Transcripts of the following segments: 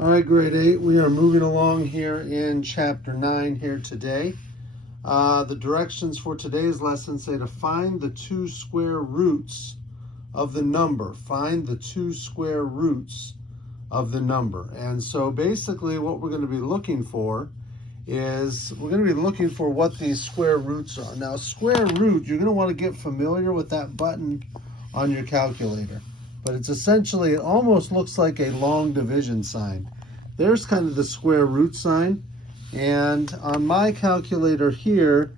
All right, grade 8, we are moving along here in chapter 9 here today. The directions for today's lesson say to find the two square roots of the number. Find the two square roots of the number. And so basically what we're going to be looking for is we're going to be looking for what these square roots are. Now, square root, you're going to want to get familiar with that button on your calculator. But it's essentially, it almost looks like a long division sign. There's kind of the square root sign. And on my calculator here,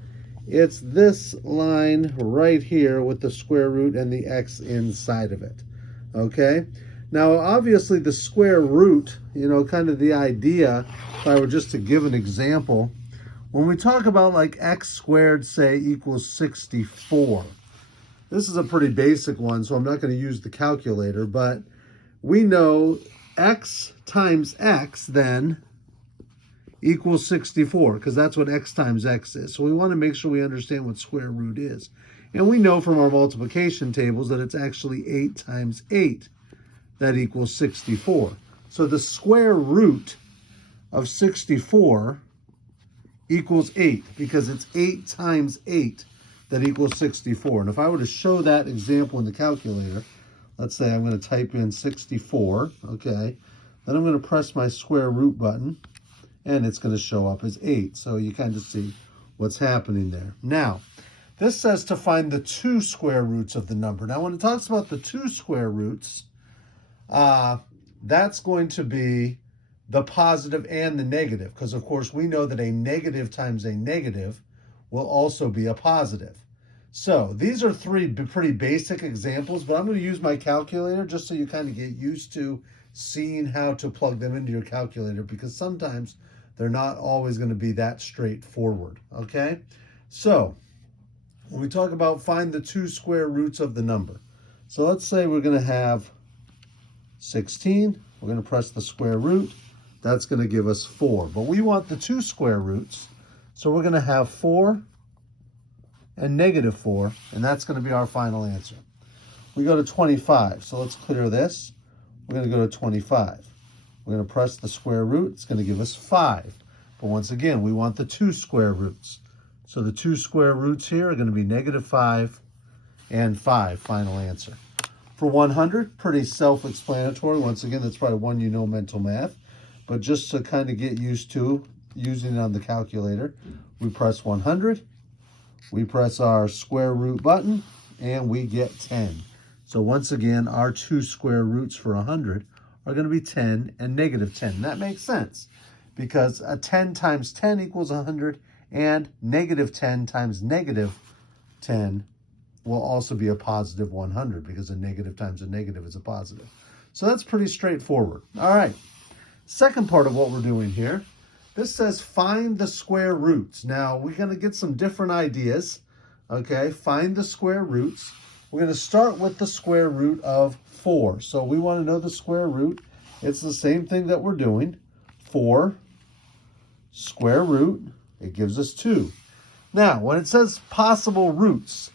it's this line right here with the square root and the x inside of it. Okay? Now, obviously, the square root, kind of the idea, if I were just to give an example, when we talk about like x squared, say, equals 64, this is a pretty basic one, so I'm not going to use the calculator, but we know x times x then equals 64, because that's what x times x is. So we want to make sure we understand what square root is. And we know from our multiplication tables that it's actually 8 times 8 that equals 64. So the square root of 64 equals 8, because it's 8 times 8 that equals 64. And if I were to show that example in the calculator, let's say I'm going to type in 64, okay, then I'm going to press my square root button, and it's going to show up as 8. So you kind of see what's happening there. Now, this says to find the two square roots of the number. Now, when it talks about the two square roots, that's going to be the positive and the negative, because of course we know that a negative times a negative will also be a positive. So these are three pretty basic examples, but I'm going to use my calculator just so you kind of get used to seeing how to plug them into your calculator, because sometimes they're not always going to be that straightforward, okay? So when we talk about find the two square roots of the number, so let's say we're going to have 16. We're going to press the square root. That's going to give us 4. But we want the two square roots, so we're going to have 4 and negative 4, and that's going to be our final answer. We go to 25, so let's clear this. We're going to go to 25. We're going to press the square root. It's going to give us 5. But once again, we want the two square roots. So the two square roots here are going to be negative 5 and 5, final answer. For 100, pretty self-explanatory. Once again, that's probably one mental math. But just to kind of get used to using it on the calculator, we press 100. We press our square root button, and we get 10. So once again, our two square roots for 100 are going to be 10 and negative 10. And that makes sense, because a 10 times 10 equals 100, and negative 10 times negative 10 will also be a positive 100, because a negative times a negative is a positive. So that's pretty straightforward. All right, second part of what we're doing here. This says find the square roots. Now, we're going to get some different ideas, okay? Find the square roots. We're going to start with the square root of 4. So we want to know the square root. It's the same thing that we're doing. 4 square root, it gives us 2. Now, when it says possible roots,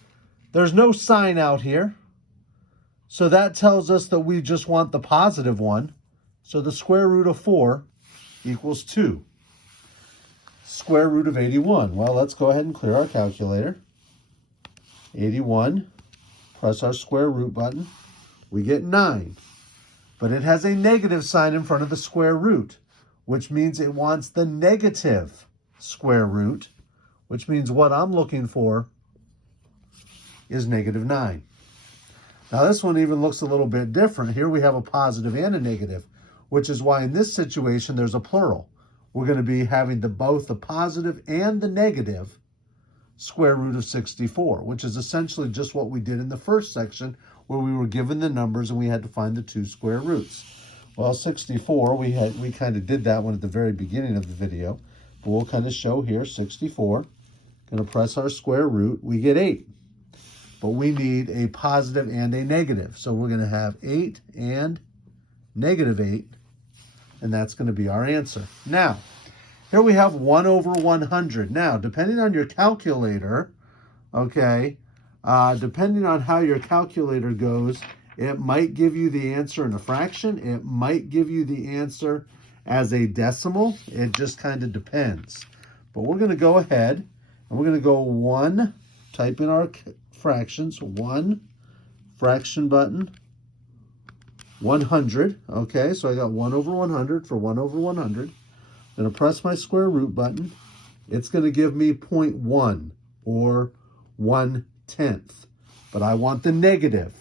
there's no sign out here. So that tells us that we just want the positive one. So the square root of 4 equals 2. Square root of 81. Well, let's go ahead and clear our calculator. 81, press our square root button. We get 9. But it has a negative sign in front of the square root, which means it wants the negative square root, which means what I'm looking for is negative 9. Now this one even looks a little bit different. Here we have a positive and a negative, which is why in this situation there's a plural. We're going to be having both the positive and the negative square root of 64, which is essentially just what we did in the first section, where we were given the numbers and we had to find the two square roots. Well, 64, we kind of did that one at the very beginning of the video, but we'll kind of show here 64. Going to press our square root, we get 8. But we need a positive and a negative. So we're going to have 8 and negative 8, and that's going to be our answer. Now, here we have 1 over 100. Now, depending on your calculator, okay, depending on how your calculator goes, it might give you the answer in a fraction. It might give you the answer as a decimal. It just kind of depends. But we're going to go ahead and we're going to go 1, type in our fractions, 1, fraction button, 100. Okay, so I got 1 over 100 for 1 over 100. I'm going to press my square root button. It's going to give me 0.1 or 1/10. But I want the negative.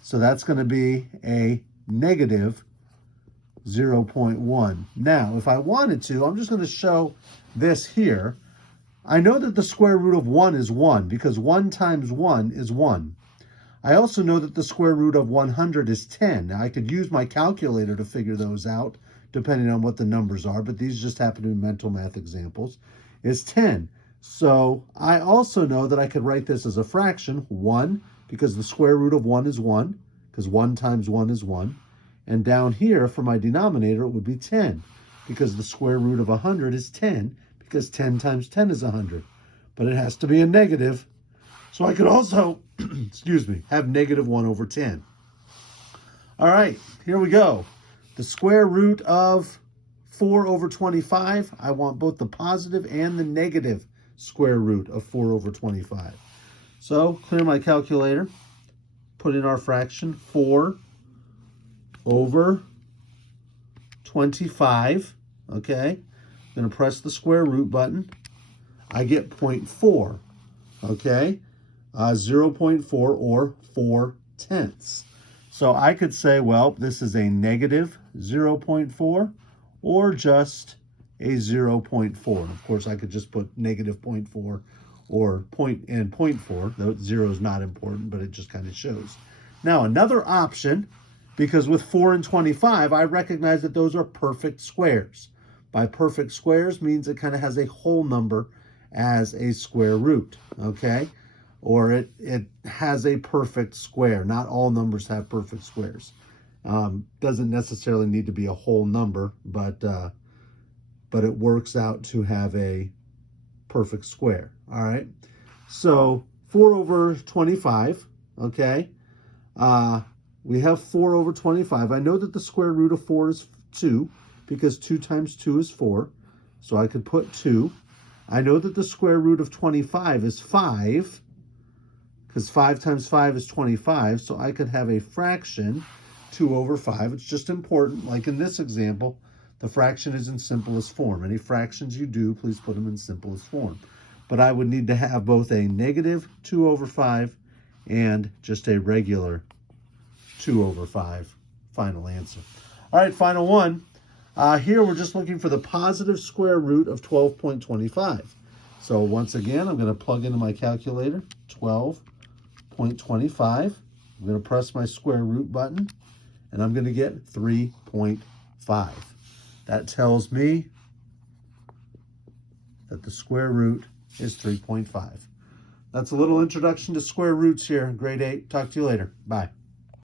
So that's going to be a negative 0.1. Now, if I wanted to, I'm just going to show this here. I know that the square root of 1 is 1 because 1 times 1 is 1. I also know that the square root of 100 is 10. Now, I could use my calculator to figure those out depending on what the numbers are, but these just happen to be mental math examples, is 10. So I also know that I could write this as a fraction, 1, because the square root of 1 is 1, because 1 times 1 is 1. And down here, for my denominator, it would be 10, because the square root of 100 is 10, because 10 times 10 is 100. But it has to be a negative. So I could also, excuse me, have negative 1 over 10. All right, here we go. The square root of 4 over 25, I want both the positive and the negative square root of 4 over 25. So clear my calculator, put in our fraction, 4 over 25, okay? I'm going to press the square root button. I get 0.4, okay? 0.4 or 4/10. So I could say, well, this is a negative 0.4 or just a 0.4. Of course, I could just put negative 0.4 or 0.4. Though 0 is not important, but it just kind of shows. Now, another option, because with 4 and 25, I recognize that those are perfect squares. By perfect squares means it kind of has a whole number as a square root, okay? Or it has a perfect square. Not all numbers have perfect squares. Doesn't necessarily need to be a whole number, but it works out to have a perfect square, all right? So 4 over 25, okay? We have 4 over 25. I know that the square root of 4 is 2, because 2 times 2 is 4, so I could put 2. I know that the square root of 25 is 5, because 5 times 5 is 25, so I could have a fraction, 2 over 5. It's just important, like in this example, the fraction is in simplest form. Any fractions you do, please put them in simplest form. But I would need to have both a negative 2 over 5 and just a regular 2 over 5. Final answer. All right, final one. Here we're just looking for the positive square root of 12.25. So once again, I'm going to plug into my calculator, 12.25. I'm going to press my square root button, and I'm going to get 3.5. That tells me that the square root is 3.5. That's a little introduction to square roots here in grade 8. Talk to you later. Bye.